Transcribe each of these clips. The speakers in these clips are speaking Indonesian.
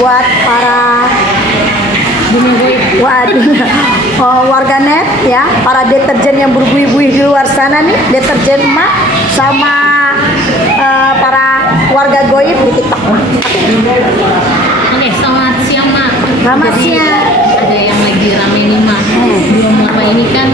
buat para warganet ya, para deterjen yang berbuih-buih di luar sana nih, deterjen emak sama para warga goib di TikTok mak. Oke, selamat siang mak. Selamat siang. Ada yang lagi rame nih mak. Bapak ini kan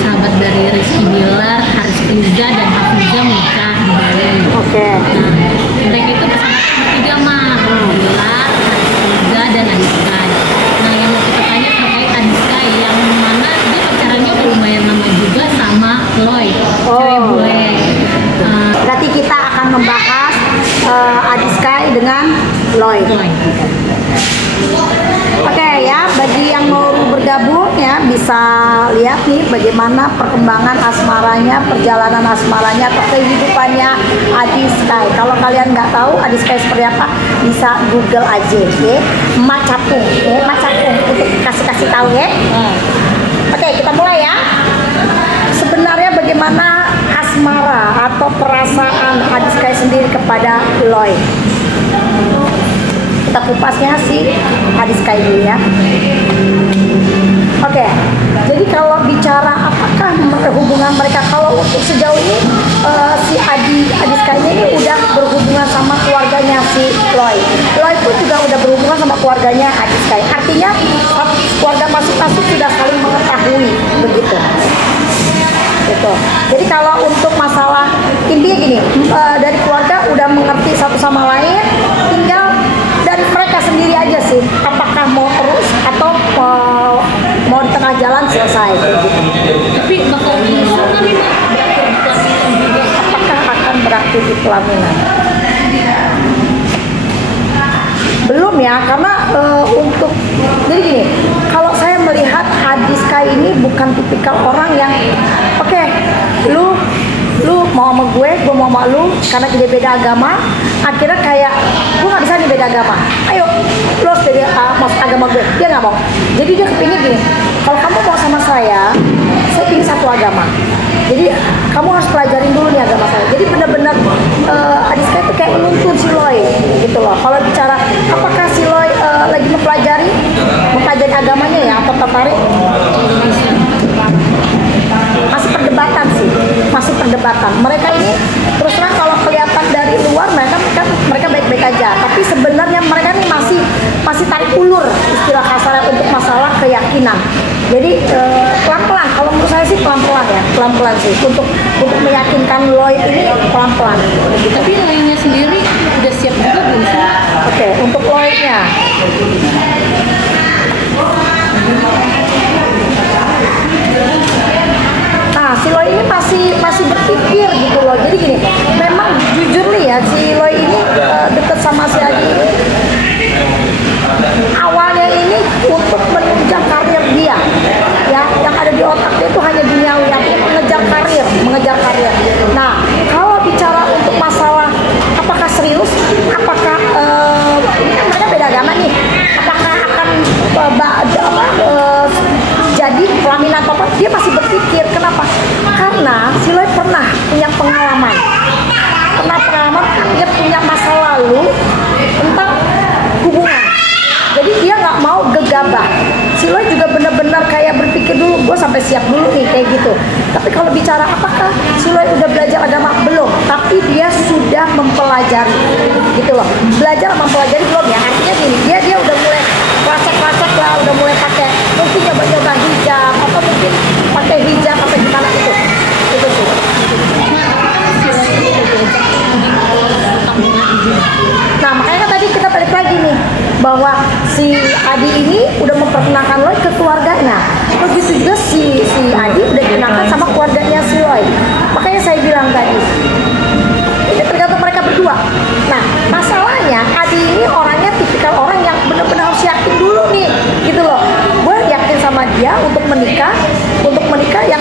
sahabat dari Rizky Bilar, Haris Firza dan Hafiza menikah di Bali. Oke. Nah, mereka itu pasangan bertiga mak. Bilar, Haris Firza dan Adiska. Nah, yang mau kita tanya terkait Adiska yang mana dia pacarannya udah lumayan lama juga sama Loy, cewek bule. Berarti kita akan membahas Adiska dengan Loy. Oke ya, bagi yang mau bergabung ya bisa lihat nih bagaimana perkembangan asmaranya, perjalanan asmaranya atau kehidupannya Adiska. Kalau kalian nggak tahu Adiska seperti apa, bisa Google aja ya. Emak Capung, Emak Capung untuk kasih tahu ya. Oke, kita mulai ya. Sebenarnya bagaimana asmara atau perasaan Adiska sendiri kepada Loy? Kita kupasnya si Adiska dulu ya. Oke, jadi kalau bicara apakah hubungan mereka, kalau untuk sejauh ini si Adiska ini udah berhubungan sama keluarganya si Loy. Loy pun juga udah berhubungan sama keluarganya Adiska. Artinya keluarga masing-masing sudah saling mengetahui begitu. Gitu. Jadi kalau untuk masalah intinya gini, dari keluarga udah mengerti satu sama lain, tinggal dari mereka sendiri aja sih, apakah mau terus atau mau di tengah jalan selesai gitu. Tapi bakal misalkan ini berakhir di pelaminan juga. Apakah akan berakhir di pelaminan? Belum ya, karena untuk jadi gini, kalau saya melihat Adiska ini bukan tipikal orang yang oke, lu mau sama gue mau sama lu karena kita beda agama, akhirnya kayak gue nggak bisa nih beda agama, ayo lu harus beda masuk agama gue, dia nggak mau. Jadi dia kepingin gini, kalau kamu mau sama saya ingin satu agama, jadi kamu harus pelajarin dulu nih agama saya. Jadi benar-benar Adiska itu kayak menuntun si Loy gitu loh. Kalau bicara apakah si Loy lagi mempelajari agamanya ya atau tertarik, masih perdebatan sih, masih perdebatan. Mereka ini terus terang kalau kelihatan dari luar mereka baik-baik aja, tapi sebenarnya mereka ini masih tarik ulur istilah kasarnya untuk masalah keyakinan. Jadi pelan-pelan, kalau menurut saya sih pelan-pelan ya, pelan-pelan sih untuk meyakinkan Loy ini pelan-pelan. Tapi Loy-nya sendiri udah siap juga belum sih? Oke, untuk Loy-nya. Nah, si Loy ini masih berpikir gitu loh. Jadi gini, memang jujur nih ya, si Loy ini deket sama si Adi ini. Awalnya ini untuk menunjang karir dia, ya, yang ada di otak dia itu hanya duniawi, artinya mengejar karir. Nah, kalau bicara untuk masalah apakah serius, apakah ini kan mereka beda agama nih, apakah akan jadi pelaminan atau apa, dia masih berpikir. Kenapa? Karena si Loy pernah punya pengalaman, dia punya masa lalu tentang hubungan. Jadi dia nggak mau gegabah. Si Loy juga benar-benar kayak berpikir dulu, gue sampai siap dulu nih kayak gitu. Tapi kalau bicara apakah si Loy udah belajar agama, belum. Tapi dia sudah mempelajari, gitu loh. Belajar mempelajari belum ya? Artinya gini, dia udah mulai klasik lah, udah mulai pakai, mungkin coba hijab atau mungkin pakai hijab apa gimana itu sih. Nah makanya kan tadi kita balik lagi nih bahwa si Adi ini udah memperkenalkan Loy ke keluarganya. Begitu juga si Adi udah dikenalkan sama keluarganya si Loy. Makanya saya bilang tadi, ini tergantung mereka berdua. Nah masalahnya Adi ini orangnya tipikal orang yang benar-benar harus yakin dulu nih, gitu loh. Gue yakin sama dia untuk menikah yang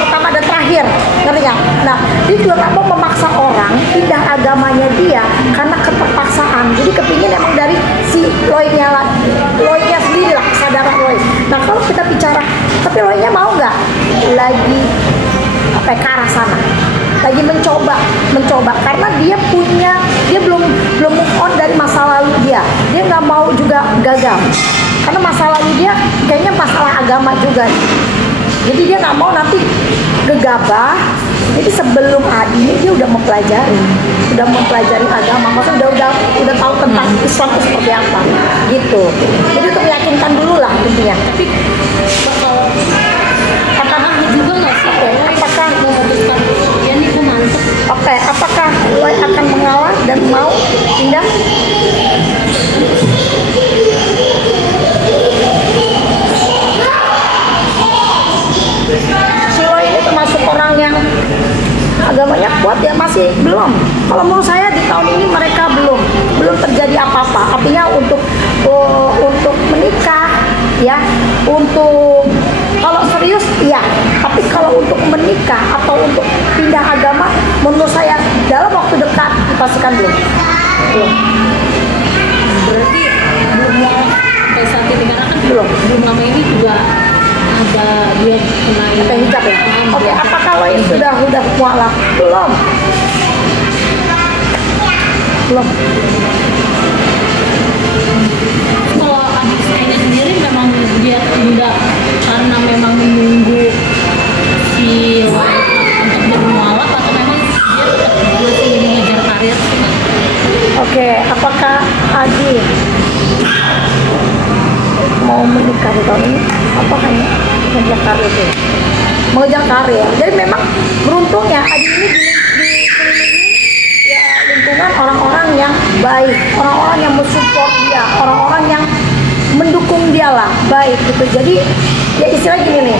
pertama dan terakhir, ngerti nggak? Nah, dia juga nggak mau memaksa orang pindah agamanya dia karena keterpaksaan. Jadi kepingin emang dari si Loy-nya sendiri lah, kesadaran Loy. Nah, kalau kita bicara, tapi Loy-nya mau nggak lagi ke arah sana? Lagi mencoba karena dia belum move on dari masa lalu dia beragam. Karena masa lalu dia kayaknya masalah agama juga. Jadi dia nggak mau nanti gegabah. Jadi sebelum Adi ini dia udah mempelajari agama, maksudnya udah tahu tentang Islam itu seperti apa, gitu. Jadi untuk meyakinkan dulu lah intinya. Tapi apakah juga nggak sih? Apakah memutuskan ya nih aku mantep? Oke, apakah Loy akan mengalah dan mau pindah? Si Loy ini termasuk orang yang agamanya kuat ya, masih belum. Kalau menurut saya di tahun ini mereka belum terjadi apa-apa. Artinya untuk menikah ya, untuk kalau serius iya, tapi kalau untuk menikah atau untuk pindah agama menurut saya dalam waktu dekat dipastikan belum. Berarti belum sampai saat ini karena kan Belum. lama ini juga ada dia kena Pakai hijab ya. Oke, apakah Loy sudah mualaf? Belum. Kalau adik saya sendiri memang dia tunda karena memang menunggu si wanita untuk bermualaf atau memang dia tetap masih mengejar karir. Oke, apakah Adi mau menikah di tahun ini? Apa hanya mengejar karir itu? Mengejar karir. Jadi memang beruntungnya Adi ini dikelilingi ya lingkungan orang-orang yang baik, orang-orang yang mensupport dia, orang-orang yang mendukung dia lah, baik gitu. Jadi ya istilah gini nih.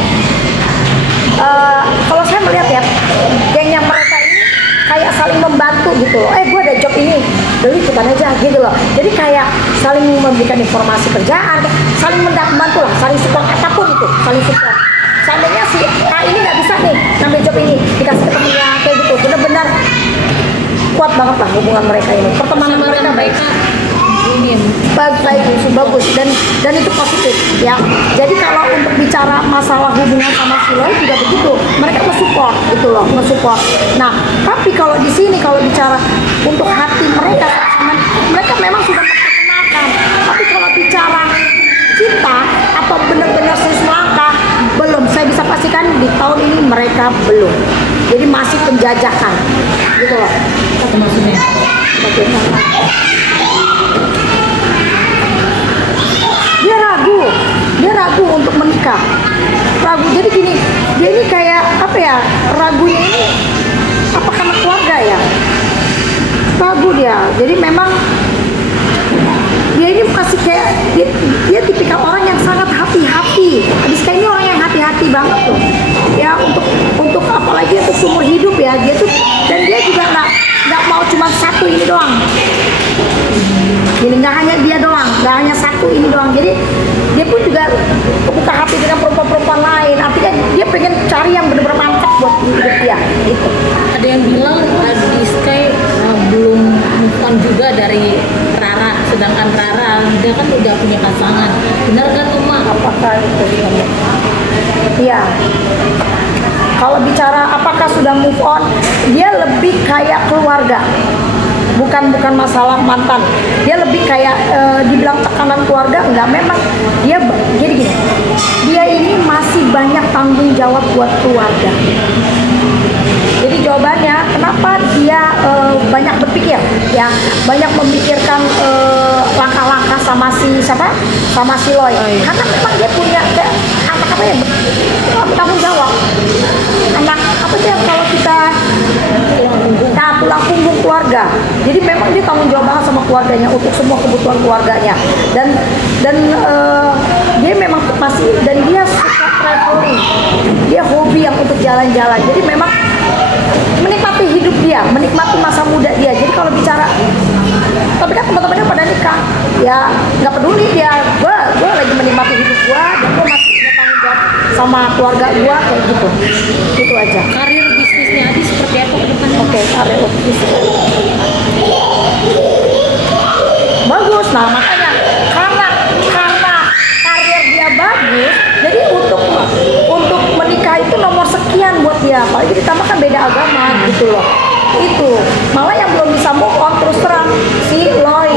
Kalau saya melihat ya, gengnya mereka ini kayak saling membantu gitu loh. Gue ada job ini, lu ikutan aja gitu loh. Jadi kayak saling memberikan informasi kerjaan, saling membantu lah, saling support apapun itu, saling support. Seandainya si A ini nggak bisa nih ngambil job ini, dikasih ke temennya kayak gitu, bener-bener kuat banget lah hubungan mereka ini. Pertemanan mereka baik. Bagus dan itu positif ya. Jadi kalau untuk bicara masalah hubungan sama si Loy juga begitu, mereka mensupport gitu loh, mensupport. Nah tapi kalau di sini kalau bicara untuk hati mereka memang sudah memperkenalkan. Tapi kalau bicara cinta atau benar-benar serius melangkah belum. Saya bisa pastikan di tahun ini mereka belum. Jadi masih penjajakan gitu loh. Apa maksudnya? Bagaimana? Dia ragu untuk menikah, ragu. Jadi gini, dia ini kayak apa ya, ragunya ini apa karena keluarga ya, ragu dia. Jadi memang dia ini masih kayak dia tipikal orang yang sangat hati-hati. Adiska ini orang yang hati-hati banget tuh ya, untuk apalagi untuk seumur hidup ya. Dia tuh, dan dia juga nggak mau cuma satu ini doang. Jadi nggak hanya dia doang, nggak hanya satu ini doang. Jadi dia pun juga buka hati dengan perempuan-perempuan lain. Artinya dia pengen cari yang benar-benar mantap buat hidup dia. Gitu. Ada yang bilang Adiska belum move on juga dari Rara, sedangkan Rara dia kan udah punya pasangan. Benar gak tuh Mak? Apakah itu? Iya. Kalau bicara apakah sudah move on, dia lebih kayak keluarga. Bukan masalah mantan. Dia lebih kayak dibilang tekanan keluarga, enggak. Memang dia jadi gini. Dia ini masih banyak tanggung jawab buat keluarga. Jadi jawabannya kenapa dia banyak berpikir ya, banyak memikirkan langkah-langkah sama si siapa? Sama si Loy. Karena memang dia punya kayak anak apa ya? Tanggung jawab. Anak apa sih kalau kita tulang punggung keluarga. Jadi memang dia tanggung jawab banget sama keluarganya untuk semua kebutuhan keluarganya. Dan dia memang masih, dan dia suka traveling. Dia hobi yang untuk jalan-jalan. Jadi memang menikmati hidup dia, menikmati masa muda dia. Jadi kalau bicara, tapi kan teman-temannya pada nikah, ya nggak peduli dia. Gue lagi menikmati hidup gue, dan gue masih punya tanggung jawab sama keluarga gue kayak gitu. Itu aja. Karir bisnisnya Adi seperti apa ke depannya? Oke, karir bisnis bagus. Nah makanya karena karir dia bagus, jadi untuk menikah itu nomor sekian buat dia. Apalagi ditambah kan beda agama gitu loh. Itu malah yang belum bisa move on terus terang si Loy.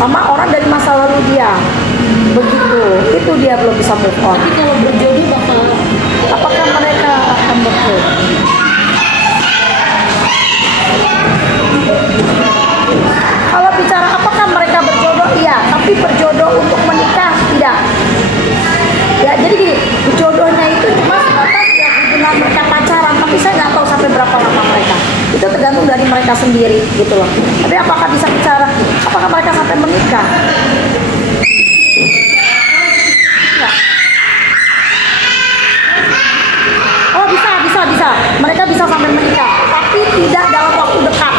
sama orang dari masa lalu dia. Begitu, itu dia belum bisa move on. Tapi kalau berjodoh bakal Apakah mereka akan berjodoh? Kalau bicara apakah mereka berjodoh, iya, tapi berjodoh untuk menikah tidak. Ya, jadi gini, jodohnya itu cuma sebatas ya hubungan mereka pacaran, tapi saya nggak tahu sampai berapa lama mereka. Itu tergantung dari mereka sendiri, gitu loh. Tapi apakah bisa bicara, apakah mereka sampai menikah? Nggak. Oh, bisa. Mereka bisa sampai menikah, tapi tidak dalam waktu dekat.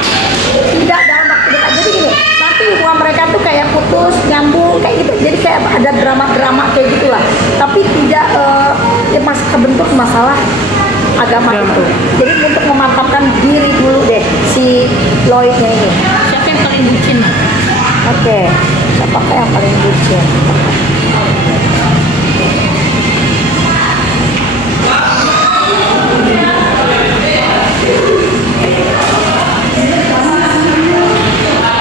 Tidak dalam waktu dekat. Jadi gini, nanti hubungan mereka tuh kayak putus, nyambung, kayak gitu. Jadi kayak ada drama-drama kayak gitulah. Tapi tidak ya masih kebentuk masalah agama itu. Jadi untuk memantapkan diri dulu deh si Lloydnya ini. siapa yang paling bucin? Oke, siapakah yang paling bucin?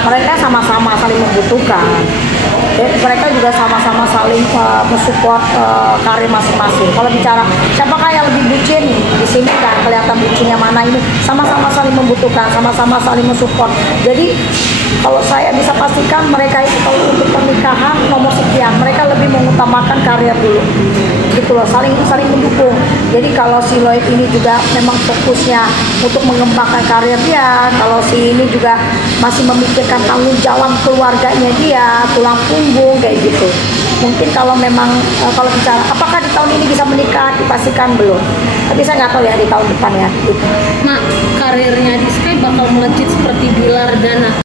Mereka sama-sama saling membutuhkan. Mereka juga sama-sama saling mensupport karir masing-masing. Kalau bicara siapakah yang lebih bucin di sini kan kelihatan bucinnya mana ini, sama-sama saling membutuhkan, sama-sama saling mensupport. Jadi kalau saya bisa pastikan mereka itu kalau untuk pernikahan nomor sekian, mereka lebih mengutamakan karir dulu. Gitu loh, saling mendukung. Jadi kalau si Lloyd ini juga memang fokusnya untuk mengembangkan karir dia, kalau si ini juga masih memikirkan tanggung jawab keluarganya dia, tulang punggung kayak gitu. Mungkin kalau memang kalau bicara apakah di tahun ini bisa menikah, dipastikan belum. Tapi saya nggak tahu ya di tahun depan ya. Gitu. Nah, karirnya di Sky bakal melejit seperti Bilar dan